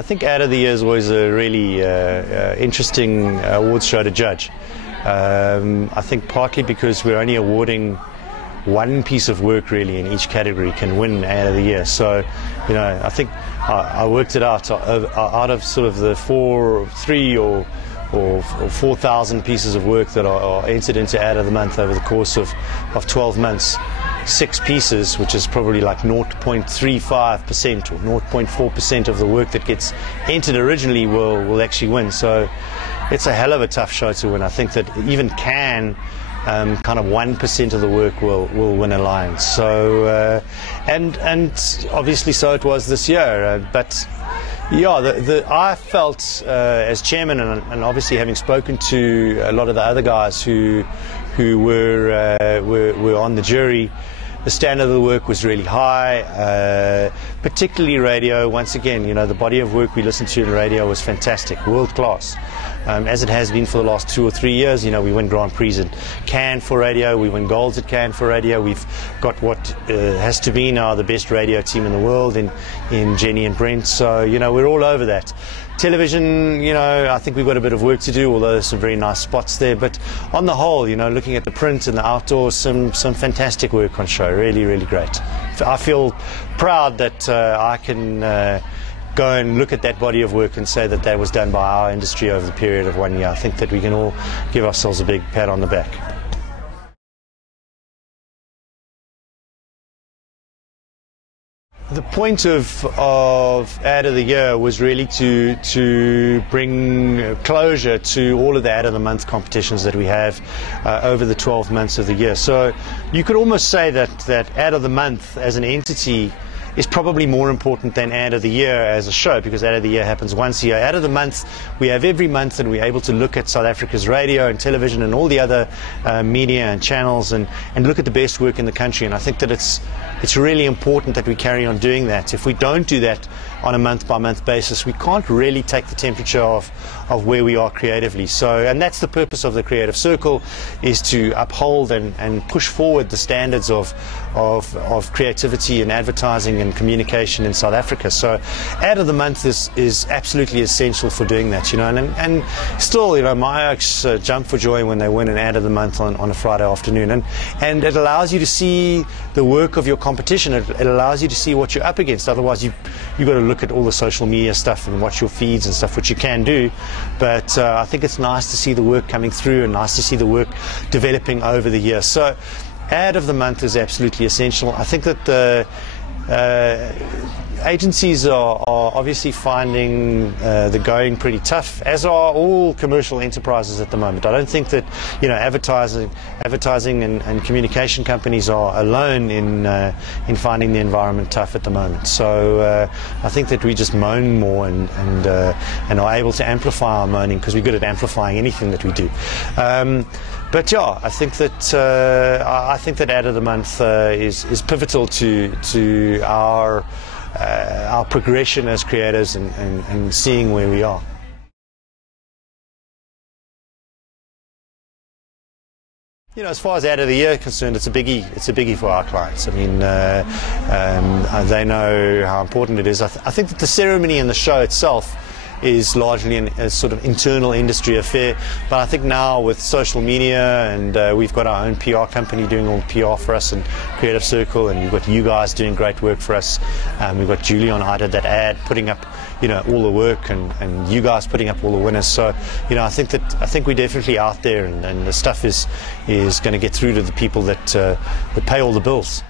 I think Ad of the Year is always a really interesting awards show to judge. I think partly because we're only awarding one piece of work really in each category can win Ad of the Year. So, you know, I think I worked it out of sort of the 4,000 pieces of work that are entered into Ad of the Month over the course of 12 months. 6 pieces, which is probably like 0.35% or 0.4% of the work that gets entered originally will actually win. So it's a hell of a tough show to win. I think that even kind of 1% of the work will win Alliance. So and obviously so it was this year. But yeah, I felt as chairman and obviously having spoken to a lot of the other guys who were on the jury, the standard of the work was really high, particularly radio. Once again, you know, the body of work we listened to in radio was fantastic, world class, as it has been for the last 2 or 3 years. You know, we win Grand Prix at Cannes for radio, we win golds at Cannes for radio. We've got what has to be now the best radio team in the world in Jenny and Brent. So, you know, we're all over that. Television, you know, I think we've got a bit of work to do, although there's some very nice spots there. But on the whole, you know, looking at the print and the outdoors, some fantastic work on show. Really, really great. I feel proud that I can go and look at that body of work and say that that was done by our industry over the period of 1 year. I think that we can all give ourselves a big pat on the back. The point of Ad of the Year was really to bring closure to all of the Ad of the Month competitions that we have over the 12 months of the year. So you could almost say that Ad of the Month as an entity is probably more important than Ad of the Year as a show, because Ad of the Year happens once a year. Ad of the Month we have every month, and we're able to look at South Africa's radio and television and all the other media and channels and look at the best work in the country. And I think that it's really important that we carry on doing that. If we don't do that on a month-by-month basis, we can't really take the temperature of where we are creatively. So, and that's the purpose of the Creative Circle, is to uphold and push forward the standards of creativity and advertising and communication in South Africa. So Ad of the Month is absolutely essential for doing that, you know, and still, you know, my oaks jump for joy when they win an Ad of the Month on a Friday afternoon, and it allows you to see the work of your competition. It allows you to see what you're up against. Otherwise you've got to look at all the social media stuff and watch your feeds and stuff, which you can do, but I think it's nice to see the work coming through and nice to see the work developing over the year. So Ad of the Month is absolutely essential. I think that the agencies are obviously finding the going pretty tough, as are all commercial enterprises at the moment. I don't think that, you know, advertising and communication companies are alone in finding the environment tough at the moment. So I think that we just moan more and are able to amplify our moaning, because we're good at amplifying anything that we do. But yeah, I think that Ad of the Month is pivotal to our progression as creators and seeing where we are. You know, as far as Ad of the Year is concerned, it's a biggie for our clients. I mean, they know how important it is. I think that the ceremony and the show itself is largely a sort of internal industry affair, but I think now with social media, and we've got our own PR company doing all the PR for us, and Creative Circle, and we've got you guys doing great work for us. We've got Julie on I Did That Ad putting up, you know, all the work, and you guys putting up all the winners. So, you know, I think we're definitely out there, and the stuff is going to get through to the people that pay all the bills.